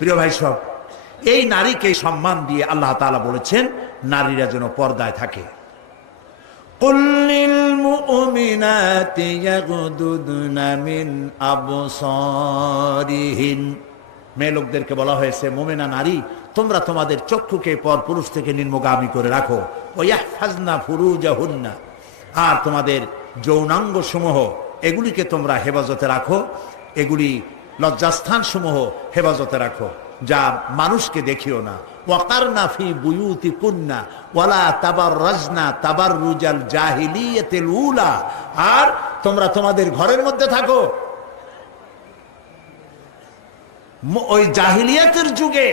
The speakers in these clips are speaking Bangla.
প্রিয় ভাই সব, এই নারীকে সম্মান দিয়ে আল্লাহ তাআলা বলেছেন নারীরা যেন পর্দায় থাকে। কুল লিল মুমিনাতি ইয়াগদুদনা মিন আবসারিহিন, মেয়ে লোকদেরকে বলা হয়েছে মুমিনা নারী তোমরা তোমাদের চক্ষুকে পর পুরুষ থেকে নিম্নগামী করে রাখো। ওয়াহফাজনা ফুরুজাহুন্না, আর তোমাদের যৌনাঙ্গ সমূহ এগুলিকে তোমরা হেফাজতে রাখো, এগুলি লজ্জাস্থান সমূহ হেফাজতে রাখো, যা মানুষকে দেখিও না। ওয়াকারনা ফি বুয়ুতিকুন্না ওয়ালা তাবাররাজনা তাবাররুজাল জাহিলিয়াতিল উলা, আর তোমরা তোমাদের ঘরের মধ্যে থাকো ওই জাহিলিয়াতের যুগে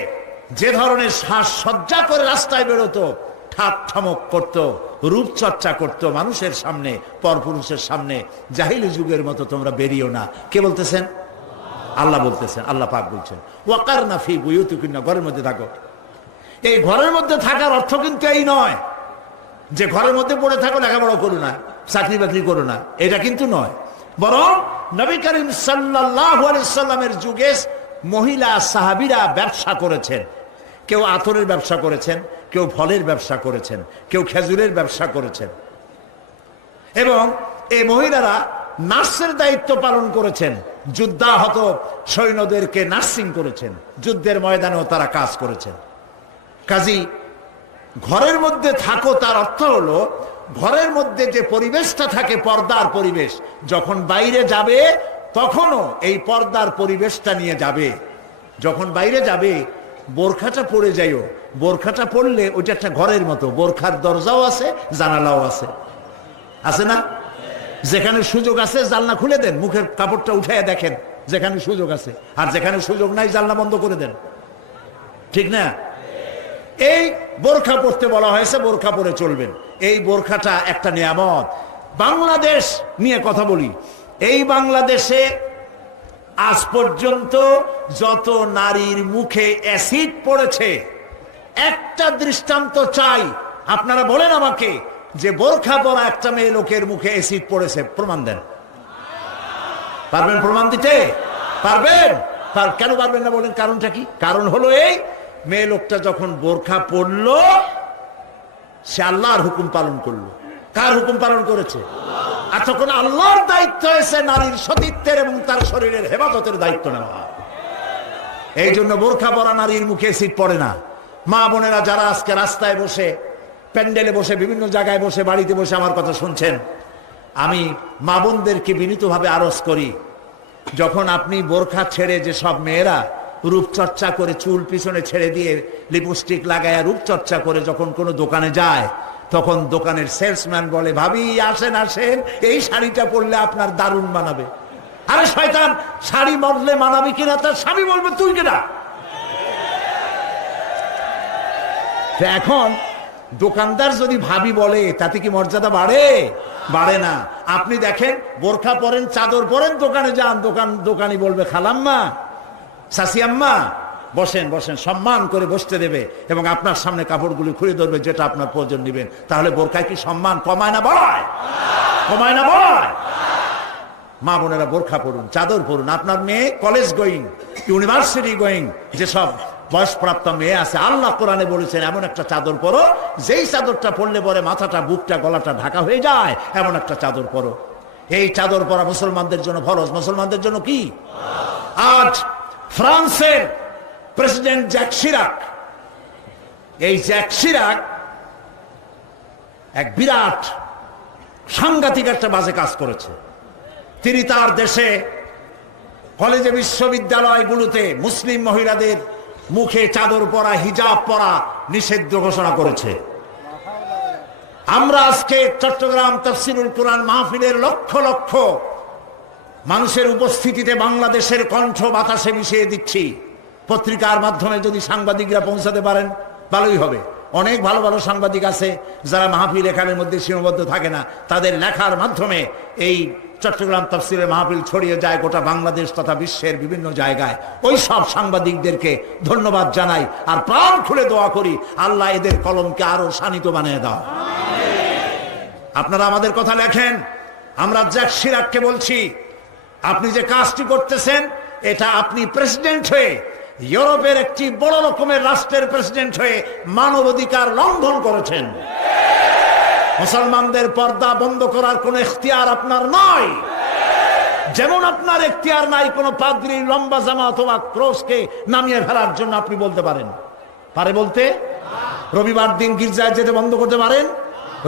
যে ধরনের সাজসজ্জা করে রাস্তায় বেরোতো, ঠাট ঠমক করতো, রূপচর্চা করতো মানুষের সামনে, পরপুরুষের সামনে, জাহিলি যুগের মতো তোমরা বেরিও না। কে বলতেছেন? আল্লাহ বলতেছেন, আল্লাহ পাক বলছেন ওয়াকারনা ফি বুয়ুতিকুন্না, ঘরের মধ্যে থাকো। এই ঘরের মধ্যে থাকার অর্থ কিন্তু এই নয় যে ঘরের মধ্যে পড়ে থাকো, লেখাপড়া করো না, চাকরি বাকরি করো না, এটা কিন্তু নয়। বরং নবী করিম সাল্লাল্লাহু আলাইহি সাল্লামের যুগে মহিলা সাহাবীরা ব্যবসা করেছেন। কেউ আতরের ব্যবসা করেছেন, কেউ ফলের ব্যবসা করেছেন, কেউ খেজুরের ব্যবসা করেছেন, এবং এই মহিলারা নার্সের দায়িত্ব পালন করেছেন। যুদ্ধাহত সৈন্যদেরকে নার্সিং করেছেন, যুদ্ধের ময়দানেও তারা কাজ করেছেন। কাজী ঘরের মধ্যে থাকো, তার অর্থ হলো ঘরের মধ্যে যে পরিবেশটা থাকে পর্দার পরিবেশ, যখন বাইরে যাবে তখনও এই পর্দার পরিবেশটা নিয়ে যাবে। যখন বাইরে যাবে বোরখাটা পরে যাইও, বোরখাটা পরলে ওইটা একটা ঘরের মতো, বোরখার দরজাও আছে, জানালাও আছে, আছে না? যেখানে সুযোগ আছে জানলা খুলে দেন, মুখের কাপড়টা উঠাইয়া দেখেন যেখানে সুযোগ আছে, আর যেখানে সুযোগ নাই জানলা বন্ধ করে দেন, ঠিক না? এই বোরখা পরতে বলা হয়েছে, বোরখা পরে চলবেন। এই বোরখাটা একটা নিয়ামত। বাংলাদেশ নিয়ে কথা বলি, এই বাংলাদেশে আজ পর্যন্ত যত নারীর মুখে অ্যাসিড পড়েছে, একটা দৃষ্টান্ত চাই। আপনারা বলেন আমাকে যে বোরখা পরা একটা মেয়ে লোকের মুখে অ্যাসিড পড়েছে, প্রমাণ দেন। পারবেন প্রমাণ দিতে? পারবেন? কেন পারবেন না বলেন? কারণটা কি? কারণ হলো এই, মেয়ে লোকটা যখন বোরখা পরলো সে আল্লাহর হুকুম পালন করলো। কার হুকুম পালন করেছে? আর তখন আল্লাহর দায়িত্ব হয়েছে নারীর সতীত্বের এবং তার শরীরের হেফাজতের দায়িত্ব নেওয়া। এই জন্য বোরখা পরা নারীর মুখে অ্যাসিড পড়ে না। মা বোনেরা যারা আজকে রাস্তায় বসে, প্যান্ডেলে বসে, বিভিন্ন জায়গায় বসে, বাড়িতে বসে আমার কথা শুনছেন, আমি মা বোনদেরকে বিনীতভাবে আরজ করি, যখন আপনি বোরখা ছেড়ে, যে সব মেয়েরা রূপচর্চা করে চুল পিছনে ছেড়ে দিয়ে লিপস্টিক লাগায়া রূপচর্চা করে যখন কোনো দোকানে যায়, তখন দোকানের সেলসম্যান বলে, ভাবি আসেন আসেন, এই শাড়িটা পরলে আপনার দারুণ মানাবে। আরে শয়তান, শাড়ি মরলে মানাবে কিনা তার স্বামী বলবে তুই কিনা। এখন দোকানদার যদি ভাবি বলে তাতে কি মর্যাদা বাড়ে? বাড়ে না। আপনি দেখেন বোরখা পরেন, চাদর পরেন, দোকানে যান, দোকানি বলবে খালাম্মা, শাসিয়াম্মা, বসেন বসেন, সম্মান করে বসতে দেবে এবং আপনার সামনে কাপড়গুলি খুলে ধরবে যেটা আপনার প্রয়োজন নেবেন। তাহলে বোরখায় কি সম্মান কমায় না বাড়ায়? কমায় না বাড়ায়? মা বোনেরা বোরখা পড়ুন, চাদর পড়ুন। আপনার মেয়ে কলেজ গোয়িং, ইউনিভার্সিটি গোয়িং যেসব বয়সপ্রাপ্ত মেয়ে আছে, আল্লাহ কোরআনে বলেছেন এমন একটা চাদর পরো, যেই চাদরটা পরলে পরে মাথাটা, বুকটা, গলাটা ঢাকা হয়ে যায়, এমন একটা চাদর পরো। এই চাদর পরা মুসলমানদের জন্য ফরজ। মুসলমানদের জন্য কি? আজ ফ্রান্সের প্রেসিডেন্ট জ্যাক শিরাক, এই জ্যাক শিরাক এক বিরাট সাংঘাতিক একটা বাজে কাজ করেছে। তিনি তার দেশে কলেজে, বিশ্ববিদ্যালয়গুলোতে মুসলিম মহিলাদের মুখে চাদর পরা, হিজাব পরা নিষিদ্ধ ঘোষণা করেছে। আমরা আজকে চট্টগ্রাম তাফসীরুল কোরআন মাহফিলের লক্ষ লক্ষ মানুষের উপস্থিতিতে বাংলাদেশের কণ্ঠ বাতাসে মিশিয়ে দিচ্ছি। পত্রিকার মাধ্যমে যদি সাংবাদিকরা পৌঁছাতে পারেন ভালোই হবে। অনেক ভালো ভালো সাংবাদিক আছে যারা মাহফিল এখানের মধ্যে সীমাবদ্ধ থাকে না, তাদের লেখার মাধ্যমে এই চট্টগ্রাম তাফসীরের মাহফিল ছড়িয়ে যায় গোটা বাংলাদেশ তথা বিশ্বের বিভিন্ন জায়গায়। ওই সব সাংবাদিকদেরকে ধন্যবাদ জানাই আর প্রাণ খুলে দোয়া করি, আল্লাহ এদের কলমকে আরো শানিত বানিয়ে দাও। আপনারা আমাদের কথা লেখেন, আমরা জ্যাক শিরাককে বলছি, আপনি যে কাজটি করতেছেন এটা আপনি প্রেসিডেন্ট হয়ে ইউরোপের একটি বড় রকমের রাষ্ট্রের প্রেসিডেন্ট হয়ে মানবাধিকার লঙ্ঘন করেছেন। মুসলমানদের পর্দা বন্ধ করার কোন ইখতিয়ার আপনার নয়, যেমন আপনার ইখতিয়ার নাই কোন পাদ্রী লম্বা জামা অথবা ক্রসকে নামিয়ে ফেলার জন্য। আপনি বলতে পারেন, পারে বলতে? রবিবার দিন গির্জায় যেতে বন্ধ করতে পারেন?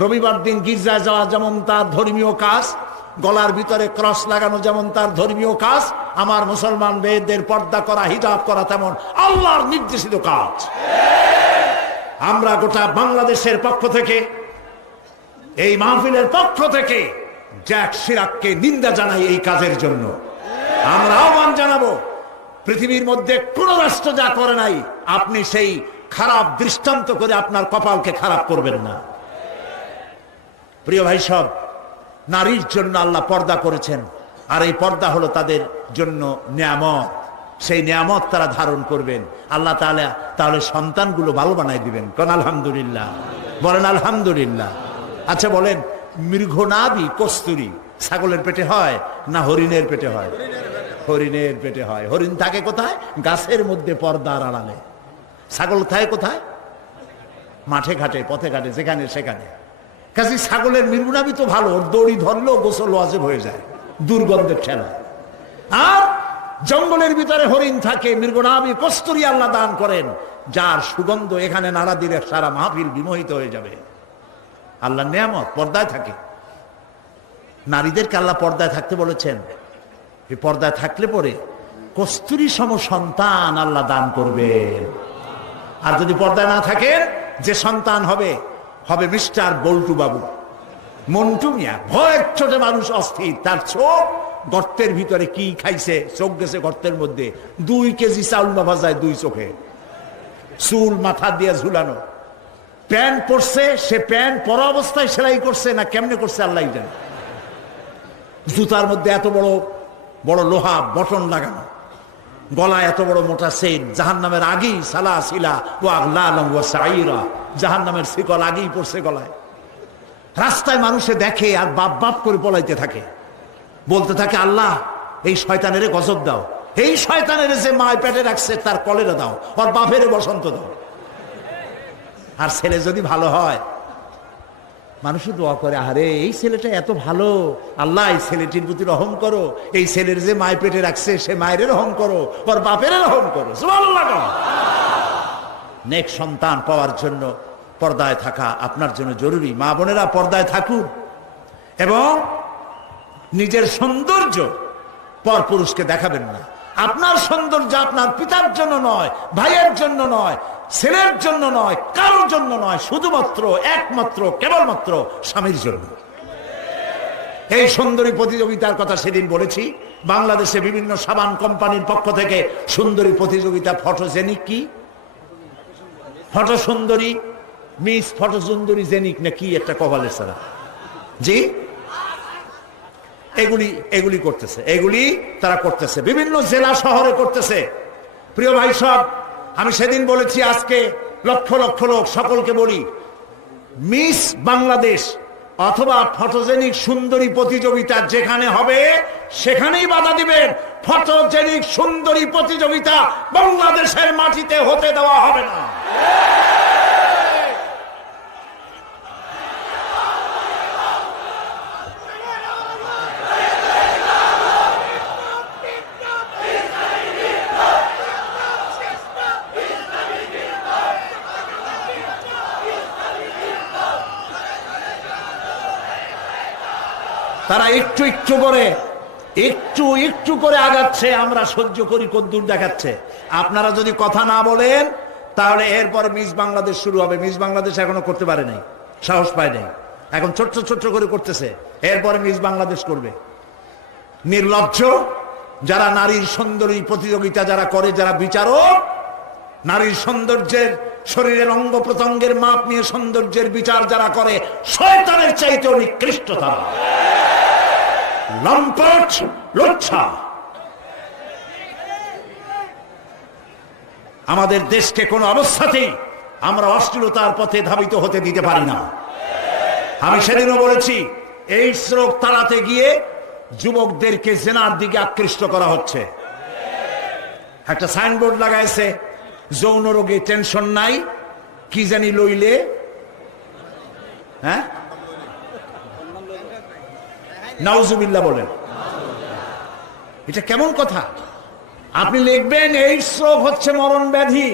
রবিবার দিন গির্জায় যাওয়া যেমন তার ধর্মীয় কাজ, গলার ভিতরে ক্রস লাগানো যেমন তার ধর্মীয় কাজ, আমার মুসলমান মেয়েদের পর্দা করা, হিজাব করা তেমন আল্লাহর নির্দেশিত কাজ। আমরা গোটা বাংলাদেশের পক্ষ থেকে, এই মাহফিলের পক্ষ থেকে জ্যাক শিরাককে নিন্দা জানাই এই কাজের জন্য। আমরা আহ্বান জানাবো, পৃথিবীর মধ্যে কোন রাষ্ট্র যা করে নাই, আপনি সেই খারাপ দৃষ্টান্ত করে আপনার কপালকে খারাপ করবেন না। প্রিয় ভাই সব, নারীর জন্য আল্লাহ পর্দা করেছেন, আর এই পর্দা হলো তাদের জন্য নিয়ামত। সেই নিয়ামত তারা ধারণ করবেন, আল্লাহ তাআলা তাহলে সন্তানগুলো ভালো বানাই দিবেন। কোন আলহামদুলিল্লাহ, বলেন আলহামদুলিল্লাহ। আচ্ছা বলেন, মৃগনাভি কস্তুরী ছাগলের পেটে হয় না হরিণের পেটে হয়? হরিণের পেটে হয়। হরিণ থাকে কোথায়? গাছের মধ্যে পর্দার আড়ালে। ছাগল থাকে কোথায়? মাঠে ঘাটে, পথে ঘাটে, যেখানে সেখানে। কাজে ছাগলের মৃগনাভি তো ভালো, দড়ি ধরলেও গোসল ওয়াজিব হয়ে যায় দুর্গন্ধের ঠেলা। আর জঙ্গলের ভিতরে হরিণ থাকে, মৃগনাভি কস্তুরী আল্লাহ দান করেন, যার সুগন্ধ এখানে নাড়া দিলে সারা মাহফিল বিমোহিত হয়ে যাবে। আল্লাহ নিয়ামত পর্দায় থাকে। নারীদেরকে আল্লাহ পর্দায় থাকতে বলেছেন। এই পর্দায় থাকলে পরে কস্তুরী সম সন্তান আল্লাহ দান করবেন। আর যদি পর্দায় না থাকেন, যে সন্তান হবে হবে মিস্টার বল্টু বাবু, মন্টু মিয়া। ভয়ের চোটে মানুষ অস্থির, তার চোখ গর্তের ভিতরে কি খাইছে, চোখ গেছে গর্তের মধ্যে। 2 কেজি চাউল বাবা যায় 2 চোখে, চুল মাথা দিয়ে ঝুলানো। প্যান্ট পরছে, সে প্যান্ট পরা অবস্থায় সেলাই করছে না কেমনে করছে আল্লাহ জানে। জুতার মধ্যে এত বড় বড় লোহা বটন লাগানো, গলায় এত বড় মোটা সেন, জাহান্নামের আগেই সালাসিলা ও আগলালাম ওয়া সাইরা, জাহান্নামের শিকল আগেই পড়ছে গলায়। রাস্তায় মানুষে দেখে আর বাপ বাপ করে পলাইতে থাকে, বলতে থাকে আল্লাহ এই শয়তানের গজব দাও, এই শয়তানের যে মায় পেটে রাখছে তার কলেরা দাও, ওর বাপের বসন্ত দাও। আর ছেলে যদি ভালো হয়, মানুষ দোয়া করে, আরে এই ছেলেটা এত ভালো, আল্লাহ এই ছেলেটির প্রতি রহম করো, এই ছেলের যে মায় পেটে রাখছে সে মায়ের রহম করো, ওর বাপের রহম করো। সুবহানাল্লাহ। নেক সন্তান পাওয়ার জন্য পর্দায় থাকা আপনার জন্য জরুরি। মা বোনেরা পর্দায় থাকুন এবং নিজের সৌন্দর্য পরপুরুষকে দেখাবেন না। আপনার সৌন্দর্য আপনার পিতার জন্য নয়, ভাইয়ের জন্য নয়, ছেলের জন্য নয়, কারোর জন্য নয়, শুধুমাত্র একমাত্র কেবলমাত্র স্বামীর জন্য। এই সুন্দরী প্রতিযোগিতার কথা সেদিন বলেছি। বাংলাদেশে বিভিন্ন সাবান কোম্পানির পক্ষ থেকে সুন্দরী প্রতিযোগিতা, ফটোজেনিক কি ফটো সুন্দরী, মিস ফটো সুন্দরী জেনিক না কি একটা কপালের সারা, জি এগুলি করতেছে, এগুলি তারা করতেছে, বিভিন্ন জেলা শহরে করতেছে। প্রিয় ভাই সব, আমি সেদিন বলেছি, আজকে লক্ষ লক্ষ লোক, সকলকে বলি, মিস বাংলাদেশ অথবা ফটোজেনিক সুন্দরী প্রতিযোগিতা যেখানে হবে সেখানেই বাধা দিবেন। ফটোজেনিক সুন্দরী প্রতিযোগিতা বাংলাদেশের মাটিতে হতে দেওয়া হবে না। তারা একটু একটু করে আগাচ্ছে, আমরা সহ্য করি, কদ্দূর দেখাচ্ছে। আপনারা যদি কথা না বলেন তাহলে এরপর মিস বাংলাদেশ শুরু হবে। মিস বাংলাদেশ এখনো করতে পারে নাই, সাহস পায় নাই, এখন ছোট্ট ছোট্ট করে করতেছে, এরপরে মিস বাংলাদেশ করবে। নির্লজ্জ যারা নারীর সৌন্দর্য প্রতিযোগিতা যারা করে, যারা বিচারক, নারীর সৌন্দর্যের, শরীরের অঙ্গ প্রত্যঙ্গের মাপ নিয়ে সৌন্দর্যের বিচার যারা করে, শয়তানের চাইতেও নিকৃষ্ট তারা, লম্পট, লুচ্ছা। আমাদের দেশকে কোন অবস্থাতেই আমরা অশ্লীলতার পথে ধাবিত হতে দিতে পারি না। আমি সেদিনও বলেছি, এই স্রোত তাড়াতে গিয়ে যুবকদেরকে জেনার দিকে আকৃষ্ট করা হচ্ছে। একটা সাইনবোর্ড লাগাইছে, যৌন রোগে টেনশন নাই, কি জানি লইলে, হ্যাঁ, নাউজুবিল্লাহ বলেন। এটা কেমন কথা? আপনি লিখবেন এইডস রোগ হচ্ছে মরণ ব্যাধি,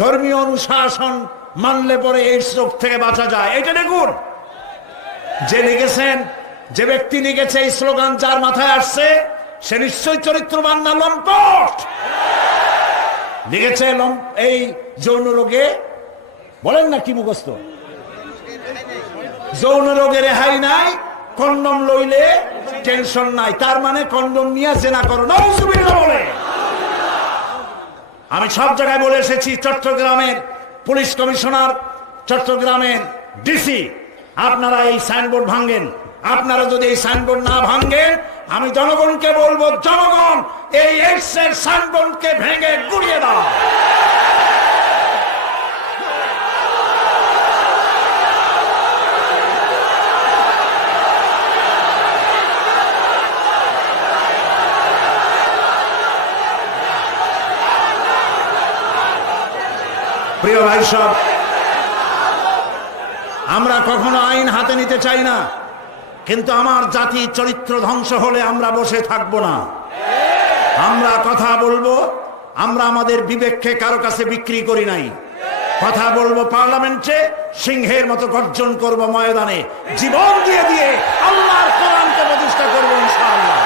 ধর্মীয় অনুশাসন মানলে পরে এইডস রোগ থেকে বাঁচা যায়, এটা দেখুন। যে লিখেছেন, যে ব্যক্তি লিখেছে এই স্লোগান, যার মাথায় আসছে সে নিশ্চয় চরিত্রবান না লম্পট। লিখেছে এই যৌন রোগে, বলেন না কি মুখস্থ, যৌন রোগে রেহাই নাই, কন্ডম লইলে টেনশন নাই, তার মানে কন্ডম নিয়ে জেনা করো, নাউজুবিল্লাহ বলে। আমি সব জায়গায় বলে এসেছি, চট্টগ্রামের পুলিশ কমিশনার, চট্টগ্রামের ডিসি, আপনারা এই সাইনবোর্ড ভাঙেন। আপনারা যদি এই সাইনবোর্ড না ভাঙেন, আমি জনগণকে বলবো, জনগণ এই এইডস এর সাইনবোর্ডকে ভেঙে গুড়িয়ে দাও। প্রিয় ভাই সব, আমরা কখনো আইন হাতে নিতে চাই না, কিন্তু আমার জাতি চরিত্র ধ্বংস হলে আমরা বসে থাকবো না। আমরা কথা বলবো, আমরা আমাদের বিবেককে কারো কাছে বিক্রি করি নাই। কথা বলবো পার্লামেন্টে, সিংহের মতো গর্জন করব ময়দানে, জীবন দিয়ে দিয়ে আল্লাহর কোরআনকে প্রতিষ্ঠা করবো ইনশাআল্লাহ।